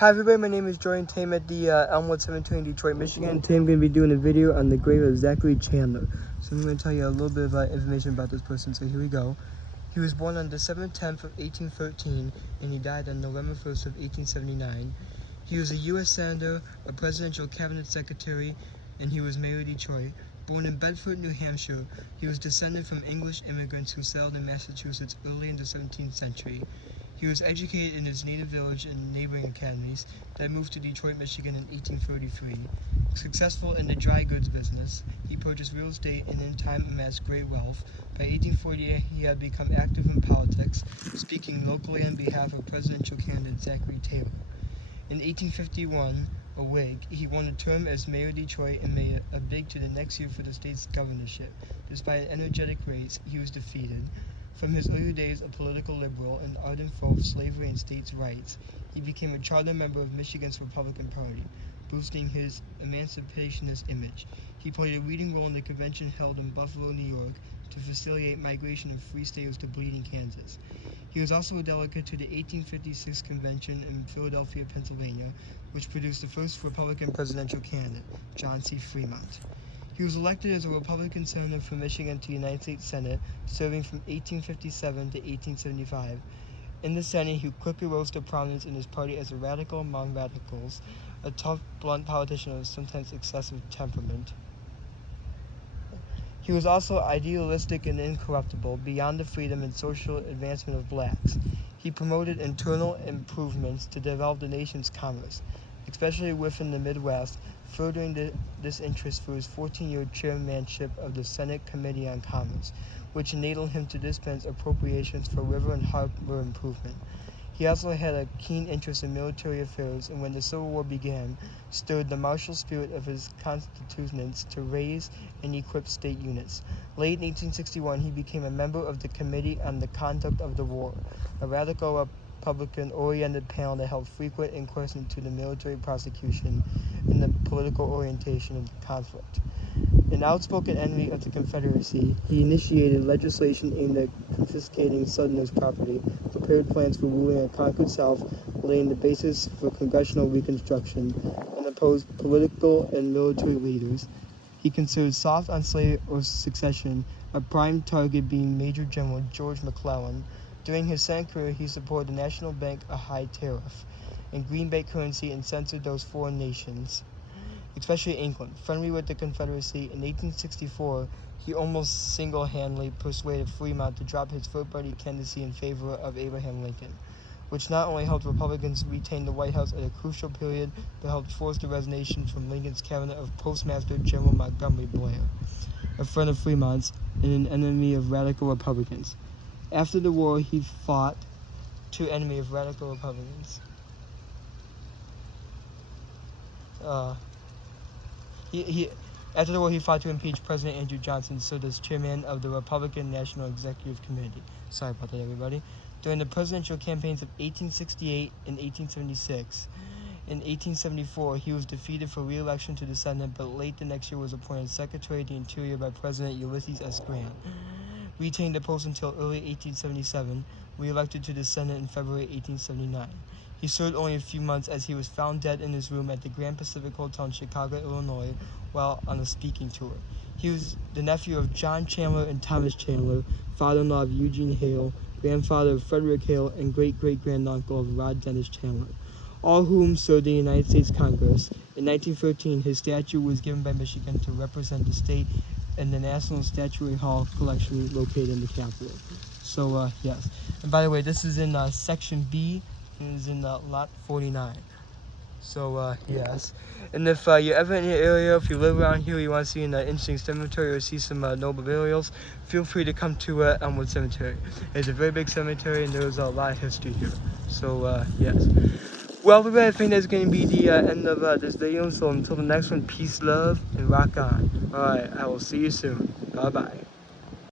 Hi everybody, my name is Jordan. Today I'm at the Elmwood Cemetery in Detroit, Michigan. Today I'm going to be doing a video on the grave of Zachariah Chandler. So I'm going to tell you a little bit about information about this person, so here we go. He was born on December 10th of 1813, and he died on November 1st of 1879. He was a U.S. Senator, a presidential cabinet secretary, and he was mayor of Detroit. Born in Bedford, New Hampshire, he was descended from English immigrants who settled in Massachusetts early in the 17th century. He was educated in his native village and neighboring academies, then moved to Detroit, Michigan in 1833. Successful in the dry goods business, he purchased real estate and in time amassed great wealth. By 1848, he had become active in politics, speaking locally on behalf of presidential candidate Zachariah Taylor. In 1851, a Whig, he won a term as mayor of Detroit and made a bid to the next year for the state's governorship. Despite an energetic race, he was defeated. From his early days a political liberal and ardent foe of slavery and states' rights, he became a charter member of Michigan's Republican Party, boosting his emancipationist image. He played a leading role in the convention held in Buffalo, New York, to facilitate migration of free staters to Bleeding, Kansas. He was also a delegate to the 1856 convention in Philadelphia, Pennsylvania, which produced the first Republican presidential candidate, John C. Fremont. He was elected as a Republican senator from Michigan to the United States Senate, serving from 1857 to 1875. In the Senate, he quickly rose to prominence in his party as a radical among radicals, a tough, blunt politician of sometimes excessive temperament. He was also idealistic and incorruptible, beyond the freedom and social advancement of blacks. He promoted internal improvements to develop the nation's commerce, especially within the Midwest, furthering this interest through his 14-year chairmanship of the Senate Committee on Commerce, which enabled him to dispense appropriations for river and harbor improvement. He also had a keen interest in military affairs, and when the Civil War began, stirred the martial spirit of his constituents to raise and equip state units. Late in 1861, he became a member of the Committee on the Conduct of the War, a radical Republican-oriented panel that held frequent inquiries into the military prosecution and the political orientation of the conflict. An outspoken enemy of the Confederacy, he initiated legislation aimed at confiscating Southerners' property, prepared plans for ruling a conquered South, laying the basis for congressional reconstruction, and opposed political and military leaders. He considered soft on slavery or secession, a prime target being Major General George McClellan. During his Senate career, he supported the National Bank a high tariff and greenback currency and censored those foreign nations, especially England. Friendly with the Confederacy, in 1864, he almost single-handedly persuaded Fremont to drop his third-party candidacy in favor of Abraham Lincoln, which not only helped Republicans retain the White House at a crucial period, but helped force the resignation from Lincoln's cabinet of Postmaster General Montgomery Blair, a friend of Fremont's and an enemy of radical Republicans. After the war, he fought to enemy of radical Republicans. After the war, he fought to impeach President Andrew Johnson, served as chairman of the Republican National Executive Committee. Sorry about that, everybody. During the presidential campaigns of 1868 and 1876, in 1874, he was defeated for re-election to the Senate, but late the next year was appointed Secretary of the Interior by President Ulysses S. Grant. Retained the post until early 1877, re-elected to the Senate in February 1879. He served only a few months as he was found dead in his room at the Grand Pacific Hotel in Chicago, Illinois, while on a speaking tour. He was the nephew of John Chandler and Thomas Chandler, father-in-law of Eugene Hale, grandfather of Frederick Hale, and great-great-granduncle of Rod Dennis Chandler, all whom served in the United States Congress. In 1913, his statue was given by Michigan to represent the state in the National Statuary Hall collection located in the Capitol. So, yes. And by the way, this is in Section B, and is in Lot 49. So, yes. And if you're ever in the area, if you live around here, you want to see an interesting cemetery or see some noble burials, feel free to come to Elmwood Cemetery. It's a very big cemetery, and there's a lot of history here. So, yes. Well, everybody, I think that's going to be the end of this video. So until the next one, peace, love, and rock on. Alright, I will see you soon. Bye-bye.